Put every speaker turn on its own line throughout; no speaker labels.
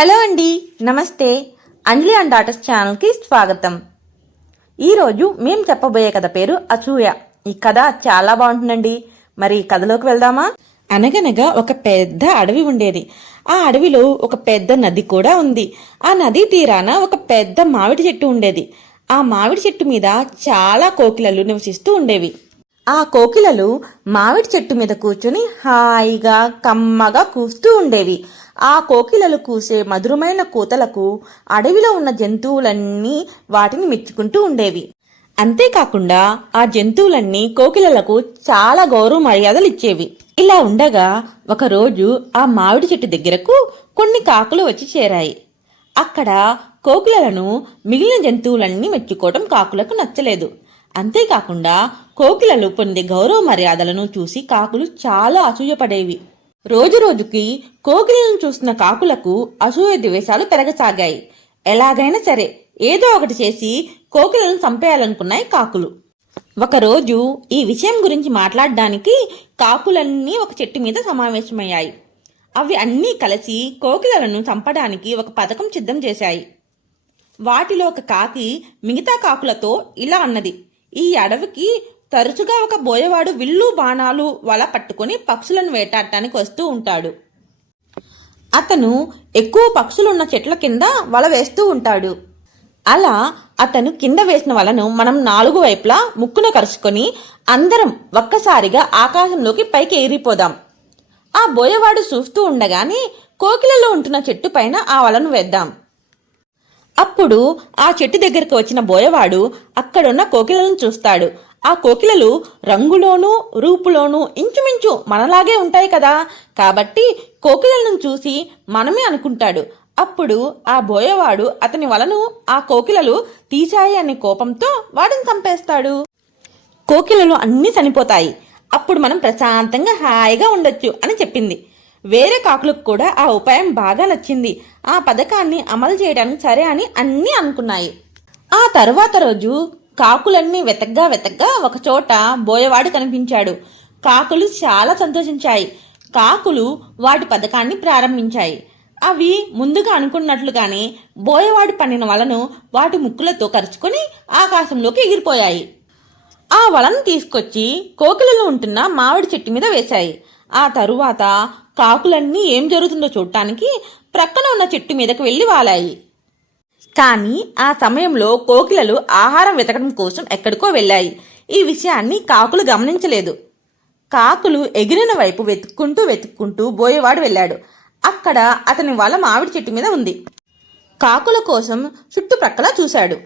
Hello అండి నమస్తే. అంజలి and daughters ఛానల్కి స్వాగతం. ఈరోజు మేము చెప్పబోయే కథ పేరు అసూయ. ఈ కథ చాలా బాగుంటుందండి. మరి కథలోకి వెళ్దామా? అనగనగా ఒక పెద్ద అడవి ఉండేది. ఆ అడవిలో ఒక పెద్ద నది కూడా ఉంది. ఆ నదీ తీరాన ఒక పెద్ద మామిడి చెట్టు ఉండేది. ఆ మామిడి చెట్టు మీద చాలా కోకిలలు నివసిస్తూ ఉండేవి. ఆ కోకిలలు మామిడి చెట్టు మీద కూర్చుని హాయిగా కమ్మగా కూస్తూ ఉండేవి. ఆ కోకిలలు కూసే మధురమైన కూతలకు అడవిలో ఉన్న జంతువులన్నీ వాటిని మెచ్చుకుంటూ ఉండేవి. అంతేకాకుండా ఆ జంతువులన్నీ కోకిలలకు చాలా గౌరవ మర్యాదలు ఇచ్చేవి. ఇలా ఉండగా ఒకరోజు ఆ మామిడి చెట్టు దగ్గరకు కొన్ని కాకులు వచ్చి చేరాయి. అక్కడ కోకిలలను మిగిలిన జంతువులన్నీ మెచ్చుకోవడం కాకులకు నచ్చలేదు. అంతేకాకుండా కోకిలలు పొందే గౌరవ మర్యాదలను చూసి కాకులు చాలా అసూయపడేవి. రోజు రోజుకి కోకిలను చూస్తున్న కాకులకు అసూయ ద్వేషాలు పెరగసాగాయి. ఎలాగైనా సరే ఏదో ఒకటి చేసి కోకిలను చంపేయాలనుకున్నాయి కాకులు. ఒకరోజు ఈ విషయం గురించి మాట్లాడడానికి కాకులన్నీ ఒక చెట్టు మీద సమావేశమయ్యాయి. అవి అన్నీ కలిసి కోకిలలను చంపడానికి ఒక పథకం సిద్ధం చేశాయి. వాటిలో ఒక కాకి మిగతా కాకులతో ఇలా అన్నది ఈ అడవికి తరచుగా ఒక బోయవాడు విల్లు బాణాలు వల పట్టుకొని పక్షులను వేటాడటానికి వస్తూ ఉంటాడు. అతను ఎక్కువ పక్షులున్న చెట్ల కింద వల వేస్తూ ఉంటాడు. అలా అతను కింద వేసిన వలను మనం నాలుగు వైపులా ముక్కున కరుచుకొని అందరం ఒక్కసారిగా ఆకాశంలోకి పైకి ఎగిరిపోదాం ఆ బోయవాడు చూస్తూ ఉండగానే కోకిలలో ఉంటున్న చెట్టు పైన ఆ వలను వేద్దాం. అప్పుడు ఆ చెట్టు దగ్గరకు వచ్చిన బోయవాడు అక్కడున్న కోకిలను చూస్తాడు. ఆ కోకిలలు రంగులోనూ రూపులోనూ ఇంచుమించు మనలాగే ఉంటాయి కదా. కాబట్టి కోకిలలను చూసి మనమే అనుకుంటాడు. అప్పుడు ఆ బోయవాడు అతని వలను ఆ కోకిలలు తీశాయి అనే కోపంతో వాడిని చంపేస్తాడు. కోకిలలు అన్నీ చనిపోతాయి. అప్పుడు మనం ప్రశాంతంగా హాయిగా ఉండొచ్చు అని చెప్పింది. వేరే కాకులకు కూడా ఆ ఉపాయం బాగా నచ్చింది. ఆ పథకాన్ని అమలు చేయడానికి సరే అని అన్నీ అనుకున్నాయి. ఆ తర్వాత రోజు కాకులన్నీ వెతగ్గా వెతగ్గా ఒక చోట బోయవాడు కనిపించాడు. కాకులు చాలా సంతోషించాయి. కాకులు వాటి పథకాన్ని ప్రారంభించాయి. అవి ముందుగా అనుకున్నట్లుగానే బోయవాడు పన్నిన వలను వాటి ముక్కులతో కరుచుకొని ఆకాశంలోకి ఎగిరిపోయాయి. ఆ వలను తీసుకొచ్చి కోకిలలో ఉంటున్న మామిడి చెట్టు మీద వేశాయి. ఆ తరువాత కాకులన్నీ ఏం జరుగుతుందో చూడటానికి ప్రక్కన ఉన్న చెట్టు మీదకి వెళ్ళి వాలాయి. కానీ ఆ సమయంలో కోకిలలు ఆహారం వెతకడం కోసం ఎక్కడికో వెళ్ళాయి. ఈ విషయాన్ని కాకులు గమనించలేదు. కాకులు ఎగిరిన వైపు వెతుక్కుంటూ వెతుక్కుంటూ బోయేవాడు వెళ్ళాడు. అక్కడ అతని వల మామిడి చెట్టు మీద ఉంది. కాకుల కోసం చుట్టుప్రక్కల చూశాడు.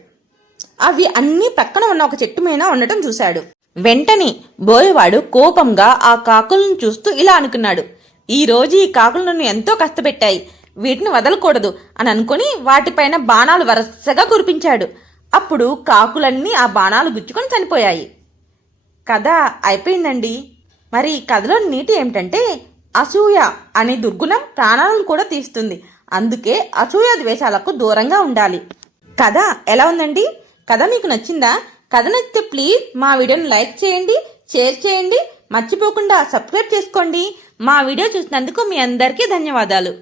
అవి అన్ని పక్కన ఉన్న ఒక చెట్టు మీద ఉండటం చూశాడు. వెంటనే బోయవాడు కోపంగా ఆ కాకులను చూస్తూ ఇలా అనుకున్నాడు. ఈ రోజు ఈ కాకులు నన్ను ఎంతో కష్టపెట్టాయి. వీటిని వదలకూడదు అని అనుకుని వాటిపైన బాణాలు వరుసగా కురిపించాడు. అప్పుడు కాకులన్నీ ఆ బాణాలు గుచ్చుకొని చనిపోయాయి. కథ అయిపోయిందండి. మరి కథలో నీటి ఏమిటంటే అసూయ అనే దుర్గుణం ప్రాణాలను కూడా తీస్తుంది. అందుకే అసూయ ద్వేషాలకు దూరంగా ఉండాలి. కథ ఎలా ఉందండి? కథ మీకు నచ్చిందా? కథ నచ్చితే ప్లీజ్ మా వీడియోని లైక్ చేయండి షేర్ చేయండి. మర్చిపోకుండా సబ్స్క్రైబ్ చేసుకోండి. మా వీడియో చూసినందుకు మీ అందరికీ ధన్యవాదాలు.